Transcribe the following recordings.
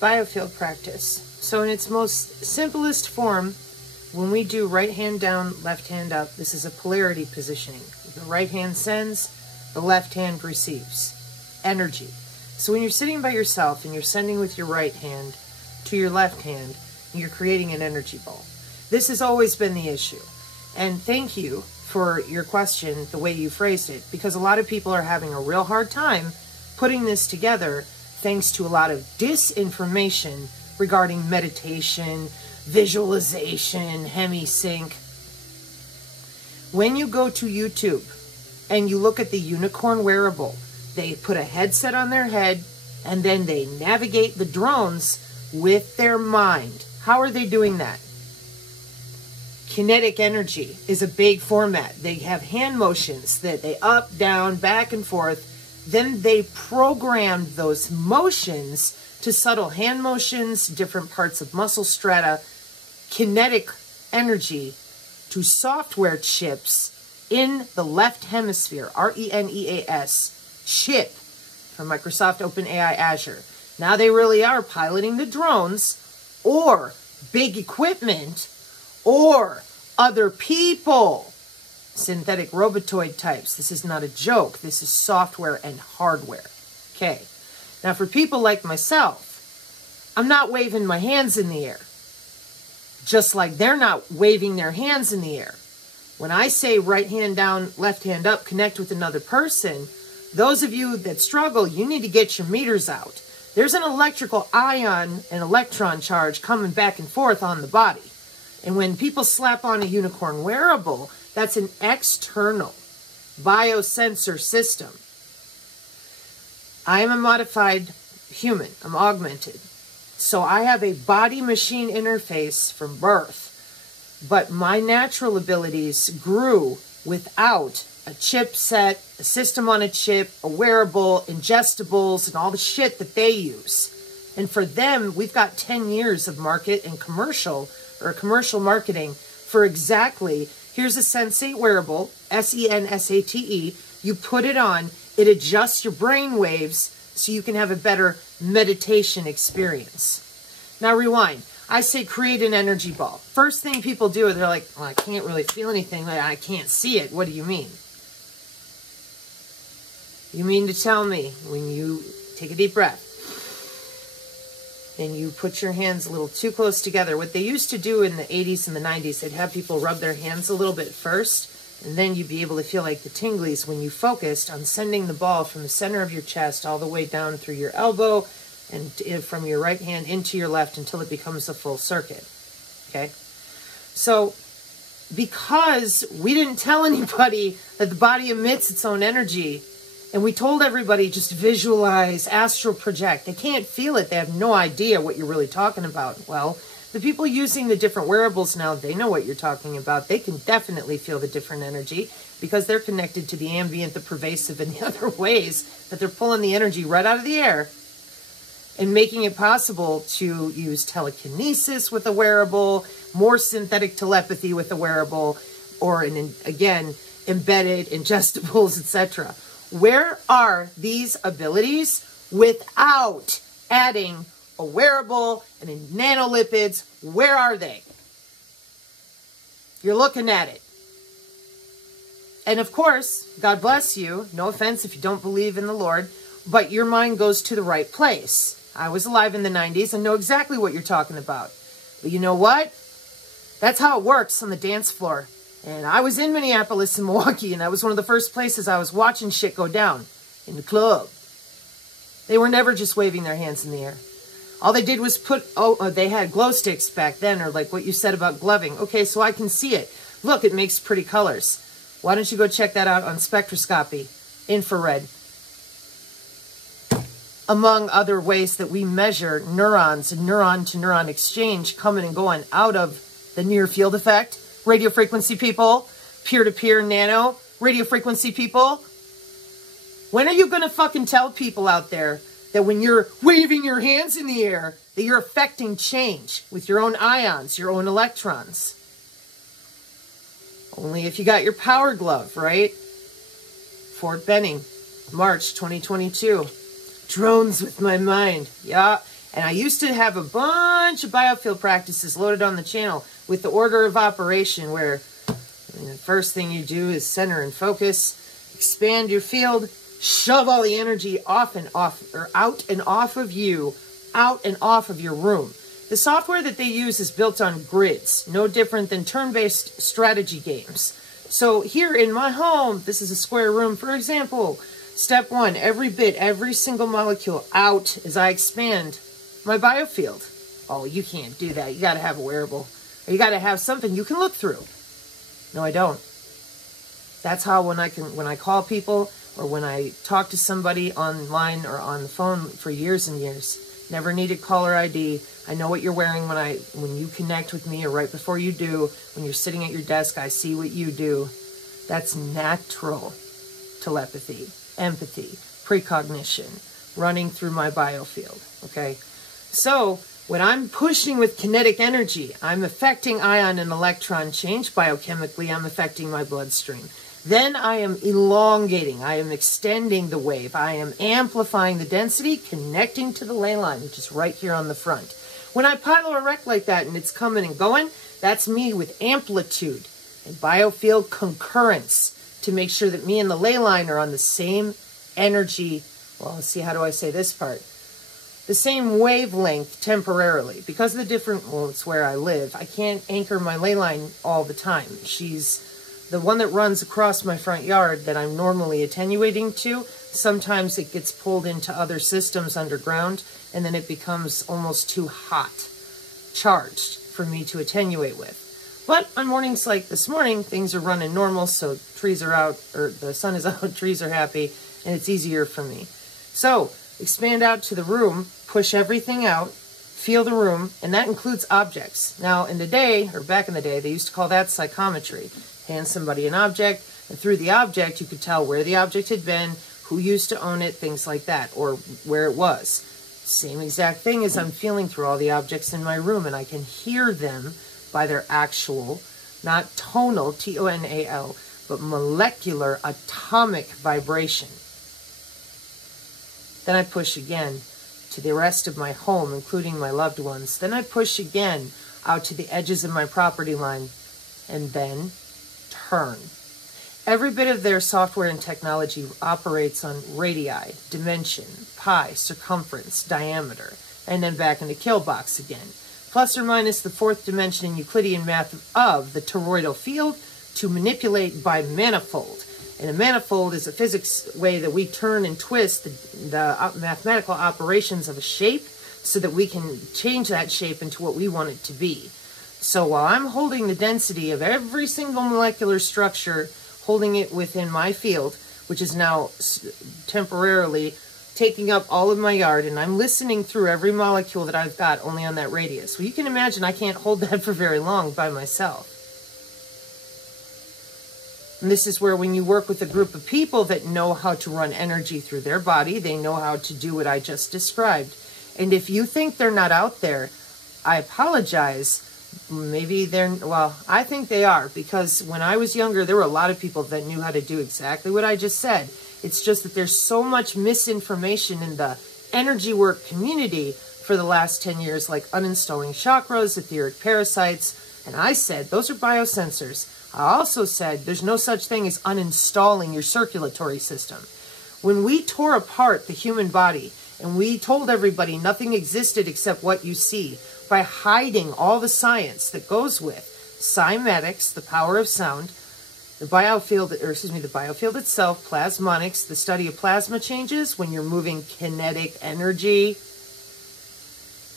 biofield practice. So in its most simplest form, when we do right hand down, left hand up, this is a polarity positioning. The right hand sends, the left hand receives energy. So when you're sitting by yourself and you're sending with your right hand to your left hand, you're creating an energy ball. This has always been the issue. And thank you for your question, the way you phrased it, because a lot of people are having a real hard time putting this together thanks to a lot of disinformation regarding meditation, visualization, hemisync. When you go to YouTube and you look at the unicorn wearable, they put a headset on their head and then they navigate the drones with their mind. How are they doing that? Kinetic energy is a big format. They have hand motions that they up, down, back and forth. Then they programmed those motions to subtle hand motions, different parts of muscle strata, kinetic energy to software chips in the left hemisphere, RENEAS, chip from Microsoft OpenAI Azure. Now they really are piloting the drones or big equipment or other people, synthetic robotoid types. This is not a joke. This is software and hardware. Okay. Now for people like myself, I'm not waving my hands in the air. Just like they're not waving their hands in the air. When I say right hand down, left hand up, connect with another person, those of you that struggle, you need to get your meters out. There's an electrical ion and electron charge coming back and forth on the body. And when people slap on a unicorn wearable, that's an external biosensor system. I am a modified human. I'm augmented. So I have a body-machine interface from birth. But my natural abilities grew without a chipset, a system on a chip, a wearable, ingestibles, and all the shit that they use. And for them, we've got 10 years of market and commercial marketing for exactly, here's a Sensate wearable, Sensate. You put it on, it adjusts your brain waves so you can have a better meditation experience. Now rewind. I say create an energy ball. First thing people do, they're like, well, I can't really feel anything. I can't see it. What do you mean? You mean to tell me when you take a deep breath and you put your hands a little too close together, what they used to do in the 80s and the 90s, they'd have people rub their hands a little bit first, and then you'd be able to feel like the tinglies when you focused on sending the ball from the center of your chest all the way down through your elbow and from your right hand into your left until it becomes a full circuit. Okay? So, because we didn't tell anybody that the body emits its own energy, and we told everybody just visualize, astral project. They can't feel it. They have no idea what you're really talking about. Well, the people using the different wearables now, they know what you're talking about. They can definitely feel the different energy because they're connected to the ambient, the pervasive, and the other ways that they're pulling the energy right out of the air and making it possible to use telekinesis with a wearable, more synthetic telepathy with a wearable, or, again, embedded ingestibles, etc. Where are these abilities without adding a wearable and in nanolipids? Where are they? You're looking at it. And of course, God bless you. No offense if you don't believe in the Lord, but your mind goes to the right place. I was alive in the 90s and know exactly what you're talking about. But you know what? That's how it works on the dance floor. And I was in Minneapolis and Milwaukee, and that was one of the first places I was watching shit go down, in the club. They were never just waving their hands in the air. All they did was they had glow sticks back then, or like what you said about gloving. Okay, so I can see it. Look, it makes pretty colors. Why don't you go check that out on spectroscopy, infrared. Among other ways that we measure neurons and neuron-to-neuron exchange coming and going out of the near field effect. Radio frequency people, peer-to-peer nano, radio frequency people. When are you going to fucking tell people out there that when you're waving your hands in the air, that you're affecting change with your own ions, your own electrons? Only if you got your power glove, right? Fort Benning, March 2022. Drones with my mind. Yeah, And I used to have a bunch of biofield practices loaded on the channel with the order of operation where the first thing you do is center and focus, expand your field, shove all the energy off and off, or out and off of you, out and off of your room. The software that they use is built on grids, no different than turn-based strategy games. So here in my home, this is a square room, for example. Step 1, every bit, every single molecule out as I expand my biofield. Oh, you can't do that. You got to have a wearable. Or you got to have something you can look through. No, I don't. That's how when I call people or when I talk to somebody online or on the phone for years and years, never needed caller ID. I know what you're wearing when you connect with me or right before you do. When you're sitting at your desk, I see what you do. That's natural telepathy, empathy, precognition, running through my biofield, okay? So when I'm pushing with kinetic energy, I'm affecting ion and electron change. Biochemically, I'm affecting my bloodstream. Then I am elongating, I am extending the wave, I am amplifying the density, connecting to the ley line, which is right here on the front. When I pylo-erect like that and it's coming and going, that's me with amplitude and biofield concurrence to make sure that me and the ley line are on the same energy, well, let's see, how do I say this part? The same wavelength temporarily. Because of the different, well, it's where I live, I can't anchor my ley line all the time. She's the one that runs across my front yard that I'm normally attenuating to. Sometimes it gets pulled into other systems underground, and then it becomes almost too hot, charged, for me to attenuate with. But on mornings like this morning, things are running normal, so trees are out, or the sun is out, trees are happy, and it's easier for me. So, expand out to the room, push everything out, feel the room, and that includes objects. Now, in the day, or back in the day, they used to call that psychometry. Hand somebody an object, and through the object, you could tell where the object had been, who used to own it, things like that, or where it was. Same exact thing as I'm feeling through all the objects in my room, and I can hear them by their actual, not tonal, T-O-N-A-L, but molecular atomic vibration. Then I push again to the rest of my home, including my loved ones. Then I push again out to the edges of my property line, and then turn. Every bit of their software and technology operates on radii, dimension, pi, circumference, diameter, and then back in the kill box again. Plus or minus the fourth dimension in Euclidean math of the toroidal field to manipulate by manifold. And a manifold is a physics way that we turn and twist the mathematical operations of a shape so that we can change that shape into what we want it to be. So while I'm holding the density of every single molecular structure, holding it within my field, which is now temporarily taking up all of my yard, and I'm listening through every molecule that I've got only on that radius. Well, you can imagine I can't hold that for very long by myself. And this is where when you work with a group of people that know how to run energy through their body, they know how to do what I just described. And if you think they're not out there, I apologize. Maybe they're, well, I think they are, because when I was younger, there were a lot of people that knew how to do exactly what I just said. It's just that there's so much misinformation in the energy work community for the last 10 years, like uninstalling chakras, etheric parasites. And I said, those are biosensors. I also said, there's no such thing as uninstalling your circulatory system. When we tore apart the human body and we told everybody nothing existed except what you see, by hiding all the science that goes with cymatics, the power of sound, the biofield itself, plasmonics, the study of plasma changes when you're moving kinetic energy.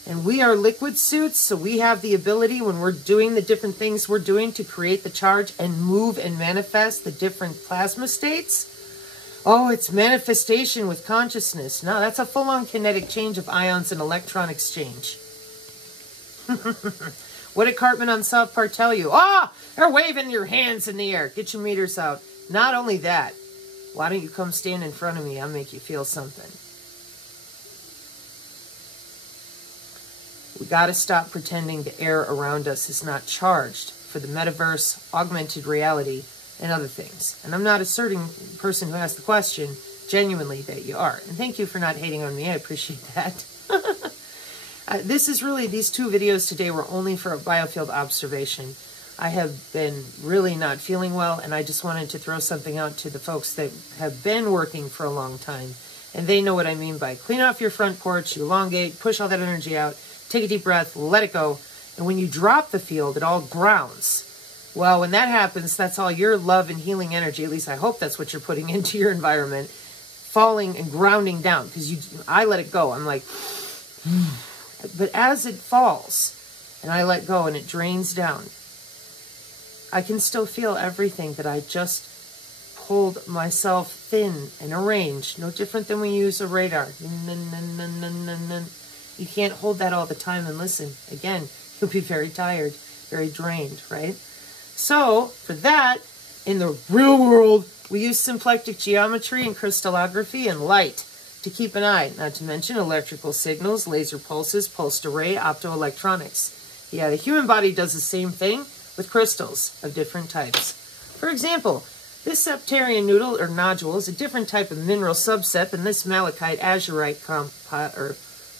And we are liquid suits, so we have the ability when we're doing the different things we're doing to create the charge and move and manifest the different plasma states. Oh, it's manifestation with consciousness. No, that's a full-on kinetic change of ions and electron exchange. What did Cartman on South Park tell you? Ah, they're waving your hands in the air. Get your meters out. Not only that, why don't you come stand in front of me? I'll make you feel something. We got to stop pretending the air around us is not charged for the metaverse, augmented reality, and other things. And I'm not asserting the person who asked the question genuinely that you are. And thank you for not hating on me. I appreciate that. This is really, these 2 videos today were only for a biofield observation. I have been really not feeling well, and I just wanted to throw something out to the folks that have been working for a long time. And they know what I mean by clean off your front porch, you elongate, push all that energy out, take a deep breath, let it go. And when you drop the field, it all grounds. Well, when that happens, that's all your love and healing energy, at least I hope that's what you're putting into your environment, falling and grounding down. Because I let it go. I'm like, but as it falls and I let go and it drains down, I can still feel everything that I just pulled myself thin and arranged. No different than we use a radar. You can't hold that all the time and listen. Again, you'll be very tired, very drained, right? So for that, in the real world, we use symplectic geometry and crystallography and light to keep an eye, not to mention electrical signals, laser pulses, pulsed array, optoelectronics. Yeah, the human body does the same thing with crystals of different types. For example, this septarian noodle or nodule is a different type of mineral subset than this malachite azurite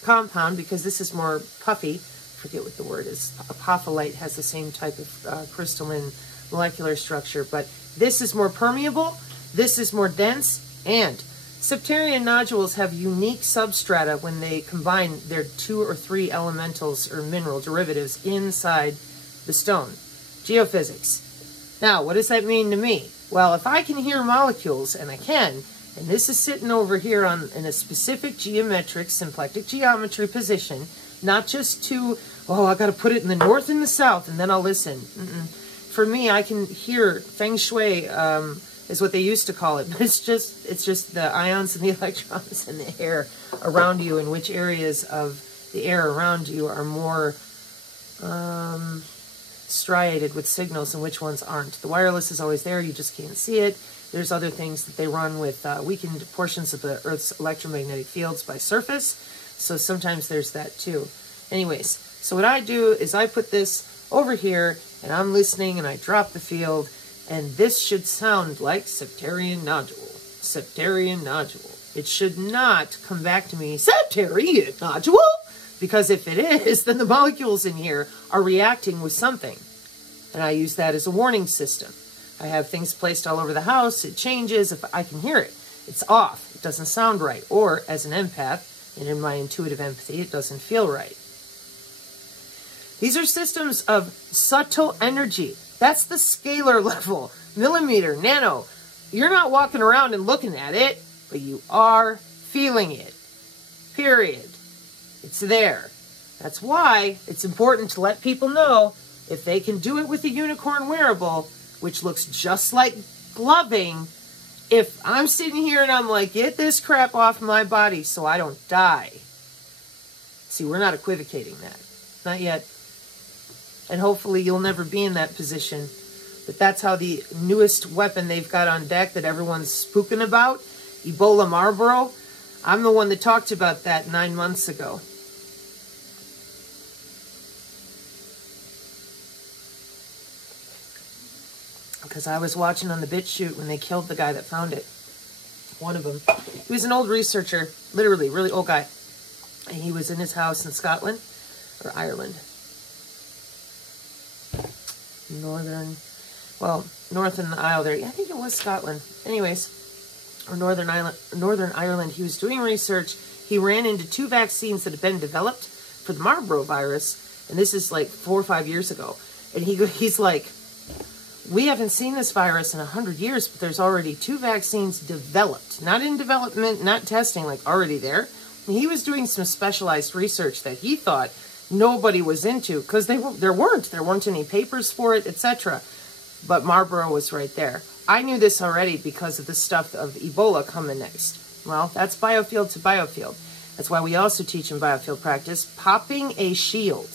compound, because this is more puffy. I forget what the word is. Apophyllite has the same type of crystalline molecular structure, but this is more permeable, this is more dense, and septarian nodules have unique substrata when they combine their 2 or 3 elementals or mineral derivatives inside the stone. Geophysics. Now, what does that mean to me? Well, if I can hear molecules, and I can, and this is sitting over here in a specific geometric, symplectic geometry position, not just to, oh, I got to put it in the north and the south, and then I'll listen. For me, I can hear Feng Shui is what they used to call it, but it's just the ions and the electrons and the air around you, and which areas of the air around you are more striated with signals and which ones aren't. The wireless is always there, you just can't see it. There's other things that they run with weakened portions of the Earth's electromagnetic fields by surface, so sometimes there's that too. Anyways, so what I do is I put this over here, and I'm listening, and I drop the field, and this should sound like septarian nodule. Septarian nodule. It should not come back to me, septarian nodule, because if it is, then the molecules in here are reacting with something. And I use that as a warning system. I have things placed all over the house. It changes. If I can hear it, it's off. It doesn't sound right. Or as an empath, and in my intuitive empathy, it doesn't feel right. These are systems of subtle energy. That's the scalar level. Millimeter, nano. You're not walking around and looking at it, but you are feeling it. Period. It's there. That's why it's important to let people know if they can do it with a unicorn wearable, which looks just like gloving. If I'm sitting here and I'm like, get this crap off my body so I don't die. See, we're not equivocating that. Not yet. And hopefully you'll never be in that position. But that's how the newest weapon they've got on deck that everyone's spooking about, Ebola Marlboro. I'm the one that talked about that 9 months ago. Because I was watching on the BitChute when they killed the guy that found it. One of them. He was an old researcher, literally, really old guy. And he was in his house in Scotland, or Ireland. Northern Isle there. I think it was Scotland. Anyways, or Northern Ireland. He was doing research. He ran into 2 vaccines that had been developed for the Marlboro virus. And this is like 4 or 5 years ago. And he's like, we haven't seen this virus in 100 years, but there's already 2 vaccines developed. Not in development, not testing, like already there. And he was doing some specialized research that he thought nobody was into, because there weren't any papers for it, etc. But Marlboro was right there. I knew this already because of the stuff of Ebola coming next. Well, that's biofield to biofield. That's why we also teach in biofield practice popping a shield.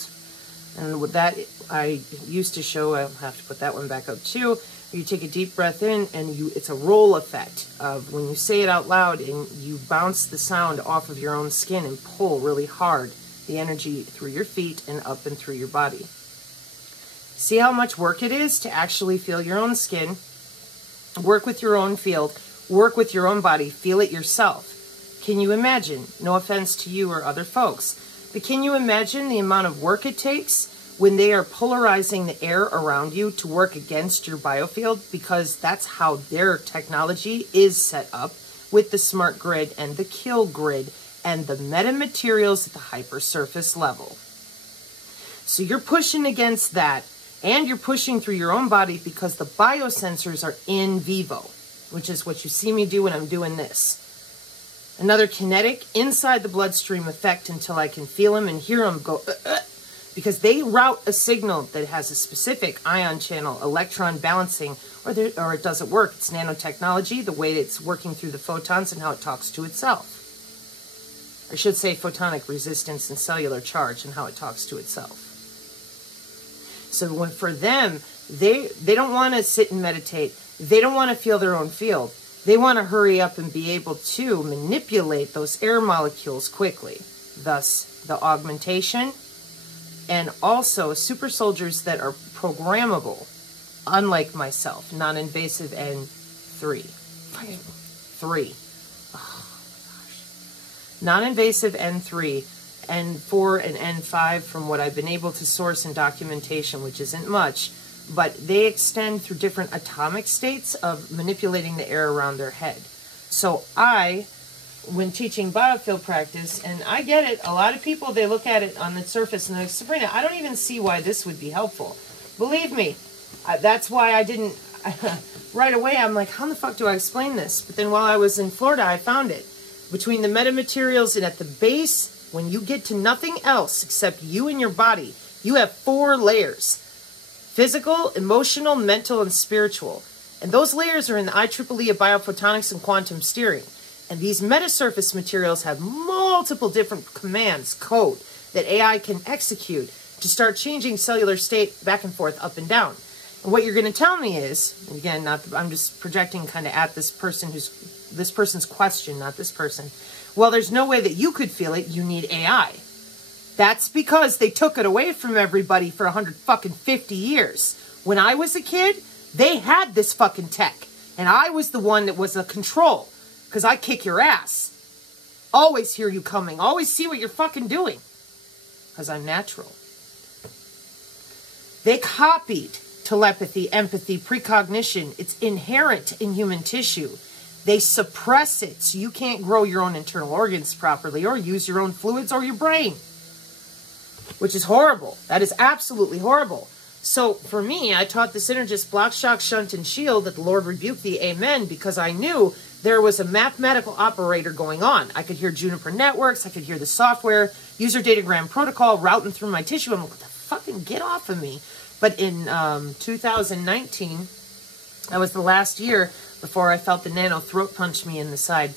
And with that, I used to show, I'll have to put that one back up too, where you take a deep breath in, and it's a roll effect of when you say it out loud and you bounce the sound off of your own skin and pull really hard the energy through your feet and up and through your body. See how much work it is to actually feel your own skin, work with your own field, work with your own body, feel it yourself. Can you imagine? No offense to you or other folks, But can you imagine the amount of work it takes when they are polarizing the air around you to work against your biofield? Because that's how their technology is set up with the smart grid and the kill grid and the metamaterials at the hypersurface level. So you're pushing against that, and you're pushing through your own body because the biosensors are in vivo, which is what you see me do when I'm doing this. Another kinetic inside the bloodstream effect until I can feel them and hear them go, because they route a signal that has a specific ion channel, electron balancing, or it doesn't work. It's nanotechnology, the way it's working through the photons and how it talks to itself. I should say photonic resistance and cellular charge and how it talks to itself. So when, for them, they don't want to sit and meditate. They don't want to feel their own field. They want to hurry up and be able to manipulate those air molecules quickly. Thus, the augmentation, and also super soldiers that are programmable, unlike myself, non-invasive N3. 3. Oh my gosh. Non-invasive N3, N4 and N5 from what I've been able to source in documentation, which isn't much, but they extend through different atomic states of manipulating the air around their head. So when teaching biofield practice, and I get it, a lot of people, they look at it on the surface and they're like, Sabrina, I don't even see why this would be helpful. Believe me, that's why I didn't, right away I'm like, how the fuck do I explain this? But then while I was in Florida, I found it. Between the metamaterials and at the base, when you get to nothing else except you and your body, you have 4 layers. Physical, emotional, mental, and spiritual. And those layers are in the IEEE of biophotonics and quantum steering. And these metasurface materials have multiple different commands, code, that AI can execute to start changing cellular state back and forth, up and down. And what you're going to tell me is, and again, I'm just projecting kind of at this person's question, not this person. Well, there's no way that you could feel it. You need AI. That's because they took it away from everybody for 150 years. When I was a kid, they had this fucking tech. And I was the one that was a control. Because I kick your ass. Always hear you coming. Always see what you're fucking doing. Because I'm natural. They copied telepathy, empathy, precognition. It's inherent in human tissue. They suppress it so you can't grow your own internal organs properly or use your own fluids or your brain. Which is horrible. That is absolutely horrible. So for me, I taught the synergist block, shock, shunt, and shield that the Lord rebuke thee, amen, because I knew there was a mathematical operator going on. I could hear Juniper Networks. I could hear the software, user datagram protocol routing through my tissue. I'm like, what the fucking get off of me. But in 2019, that was the last year before I felt the nano throat punch me in the side.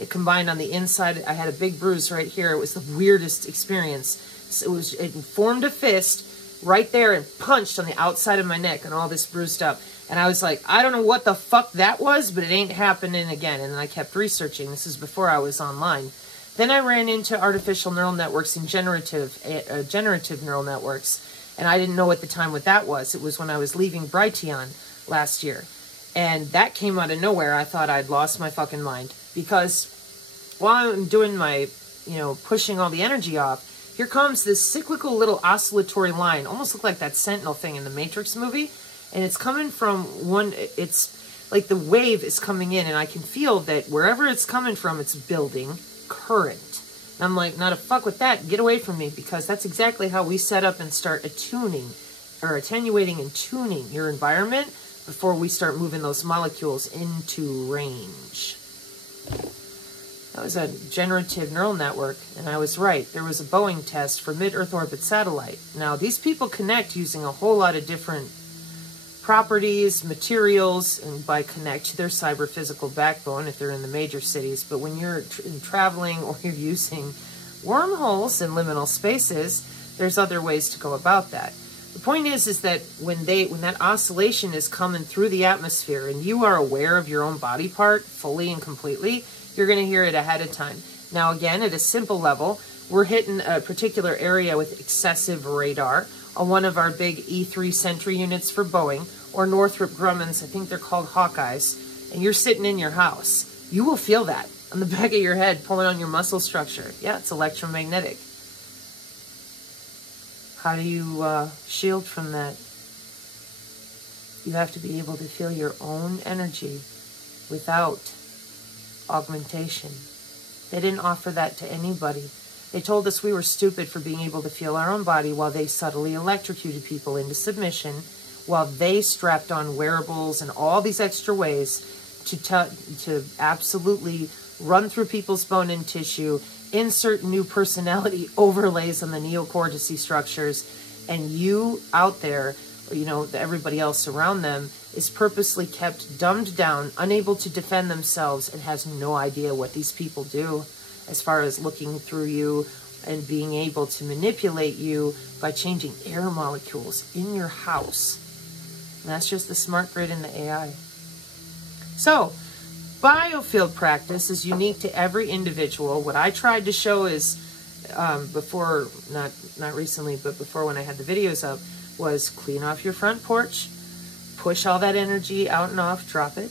It combined on the inside. I had a big bruise right here. It was the weirdest experience. So it formed a fist right there and punched on the outside of my neck and all this bruised up. And I was like, I don't know what the fuck that was, but it ain't happening again. And then I kept researching. This is before I was online. Then I ran into artificial neural networks and generative neural networks. And I didn't know at the time what that was. It was when I was leaving Brighteon last year. And that came out of nowhere. I thought I'd lost my fucking mind. Because while I'm doing my, pushing all the energy off, here comes this cyclical little oscillatory line. Almost looked like that Sentinel thing in the Matrix movie. And it's coming from it's like the wave is coming in. And I can feel that wherever it's coming from, it's building current. And I'm like, not a fuck with that. Get away from me. Because that's exactly how we set up and start attenuating and tuning your environment before we start moving those molecules into range. That was a generative neural network, and I was right. There was a Boeing test for mid-Earth orbit satellite. Now, these people connect using a whole lot of different properties, materials, and by connect to their cyber-physical backbone if they're in the major cities. But when you're traveling or you're using wormholes and liminal spaces, there's other ways to go about that. The point is that when that oscillation is coming through the atmosphere and you are aware of your own body part fully and completely, you're going to hear it ahead of time. Now, again, at a simple level, we're hitting a particular area with excessive radar on one of our big E3 Sentry units for Boeing, or Northrop Grumman's, I think they're called Hawkeyes, and you're sitting in your house. You will feel that on the back of your head, pulling on your muscle structure. Yeah, it's electromagnetic. How do you shield from that? You have to be able to feel your own energy without augmentation. They didn't offer that to anybody. They told us we were stupid for being able to feel our own body while they subtly electrocuted people into submission, while they strapped on wearables and all these extra ways to absolutely run through people's bone and tissue, insert new personality overlays on the neocortex structures, and you out there, you know, everybody else around them is purposely kept dumbed down, unable to defend themselves, and has no idea what these people do as far as looking through you and being able to manipulate you by changing air molecules in your house. And that's just the smart grid and the AI. So, biofield practice is unique to every individual. What I tried to show is, before, not recently, but before when I had the videos up, was clean off your front porch, push all that energy out and off, drop it,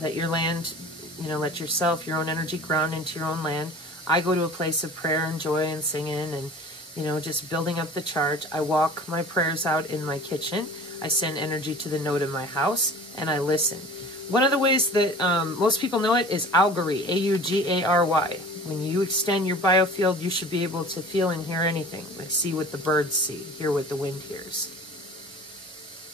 let your land, you know, let yourself, your own energy ground into your own land. I go to a place of prayer and joy and singing and, you know, just building up the charge. I walk my prayers out in my kitchen. I send energy to the node in my house, and I listen. One of the ways that most people know it is Augary, A-U-G-A-R-Y. When you extend your biofield, you should be able to feel and hear anything, like see what the birds see, hear what the wind hears.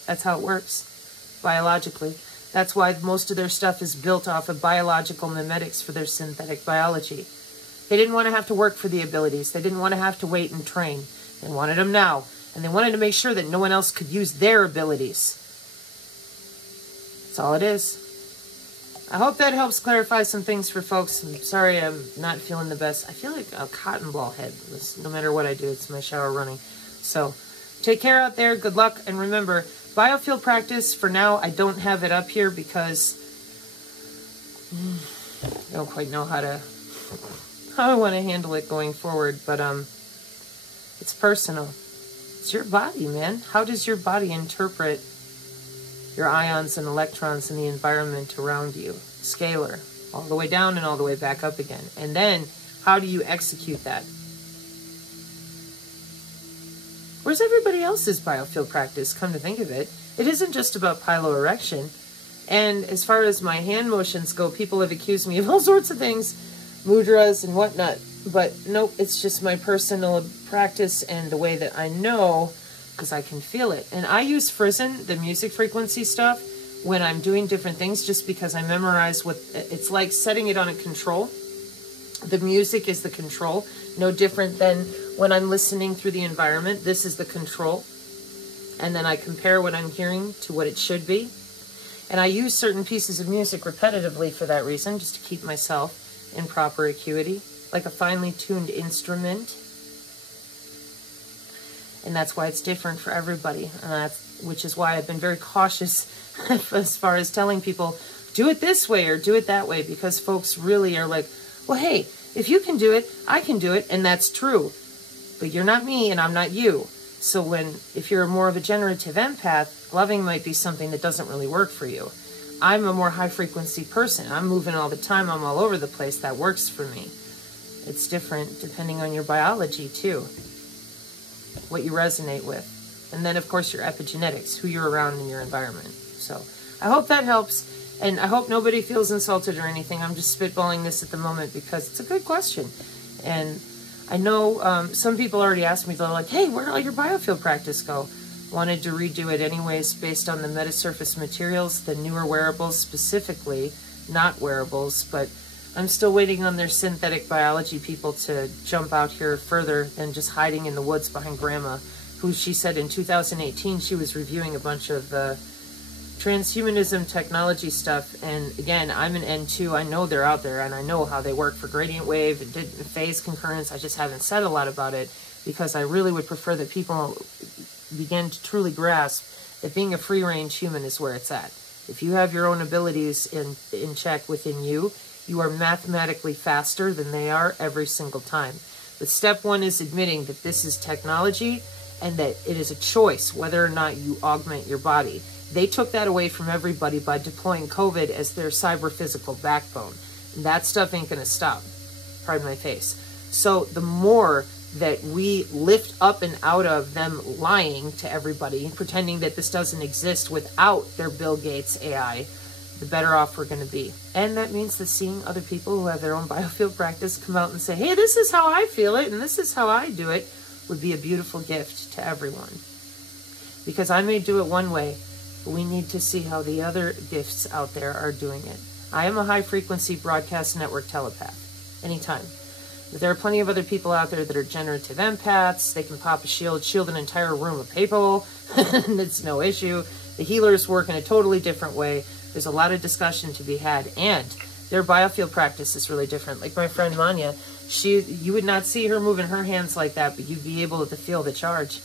That's how it works, biologically. That's why most of their stuff is built off of biological mimetics for their synthetic biology. They didn't want to have to work for the abilities. They didn't want to have to wait and train. They wanted them now. And they wanted to make sure that no one else could use their abilities. That's all it is. I hope that helps clarify some things for folks. I'm sorry I'm not feeling the best. I feel like a cotton ball head. No matter what I do, it's my shower running. So take care out there. Good luck. And remember, biofield practice, for now, I don't have it up here because I don't quite know how I want to handle it going forward. But it's personal. It's your body, man. How does your body interpret your ions and electrons in the environment around you? Scalar, all the way down and all the way back up again. And then, how do you execute that? Where's everybody else's biofield practice, come to think of it? It isn't just about piloerection. And as far as my hand motions go, people have accused me of all sorts of things, mudras and whatnot. But nope, it's just my personal practice and the way that I know, because I can feel it. And I use Frizzen, the music frequency stuff, when I'm doing different things, just because I memorize what, it's like setting it on a control. The music is the control, no different than when I'm listening through the environment. This is the control. And then I compare what I'm hearing to what it should be. And I use certain pieces of music repetitively for that reason, just to keep myself in proper acuity, like a finely tuned instrument. And that's why it's different for everybody, which is why I've been very cautious as far as telling people, do it this way or do it that way, because folks really are like, well, hey, if you can do it, I can do it, and that's true. But you're not me, and I'm not you. So if you're more of a generative empath, loving might be something that doesn't really work for you. I'm a more high-frequency person. I'm moving all the time. I'm all over the place. That works for me. It's different depending on your biology, too, what you resonate with. And then, of course, your epigenetics, who you're around in your environment. So I hope that helps. And I hope nobody feels insulted or anything. I'm just spitballing this at the moment because it's a good question. And I know some people already asked me, they're like, hey, where'd all your biofield practice go? Wanted to redo it anyways based on the metasurface materials, the newer wearables specifically, not wearables, but I'm still waiting on their synthetic biology people to jump out here further than just hiding in the woods behind Grandma, who she said in 2018 she was reviewing a bunch of transhumanism technology stuff. And again, I'm an N2. I know they're out there, and I know how they work for gradient wave and phase concurrence. I just haven't said a lot about it because I really would prefer that people begin to truly grasp that being a free-range human is where it's at. If you have your own abilities in check within you, you are mathematically faster than they are every single time. But step one is admitting that this is technology and that it is a choice whether or not you augment your body. They took that away from everybody by deploying COVID as their cyber-physical backbone. And that stuff ain't going to stop. Pardon my face. So the more that we lift up and out of them lying to everybody, pretending that this doesn't exist without their Bill Gates AI, the better off we're going to be. And that means that seeing other people who have their own biofield practice come out and say, hey, this is how I feel it and this is how I do it, would be a beautiful gift to everyone. Because I may do it one way, but we need to see how the other gifts out there are doing it. I am a high frequency broadcast network telepath, anytime. But there are plenty of other people out there that are generative empaths. They can pop a shield an entire room of people, and it's no issue. The healers work in a totally different way. There's a lot of discussion to be had, and their biofield practice is really different. Like my friend Manya, you would not see her moving her hands like that, but you'd be able to feel the charge.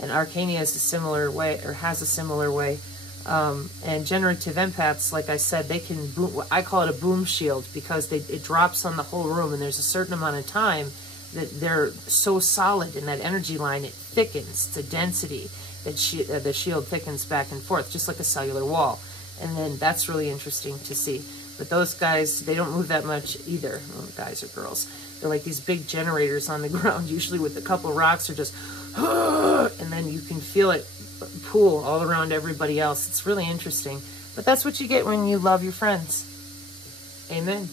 And Arcania is a similar way, or has a similar way. And generative empaths, like I said, they can boom, I call it a boom shield, because it drops on the whole room, and there's a certain amount of time that they're so solid in that energy line, it thickens to density, that the shield thickens back and forth, just like a cellular wall. And then that's really interesting to see. But those guys, they don't move that much either, guys or girls. They're like these big generators on the ground, usually with a couple rocks, or just, and then you can feel it pool all around everybody else. It's really interesting. But that's what you get when you love your friends. Amen.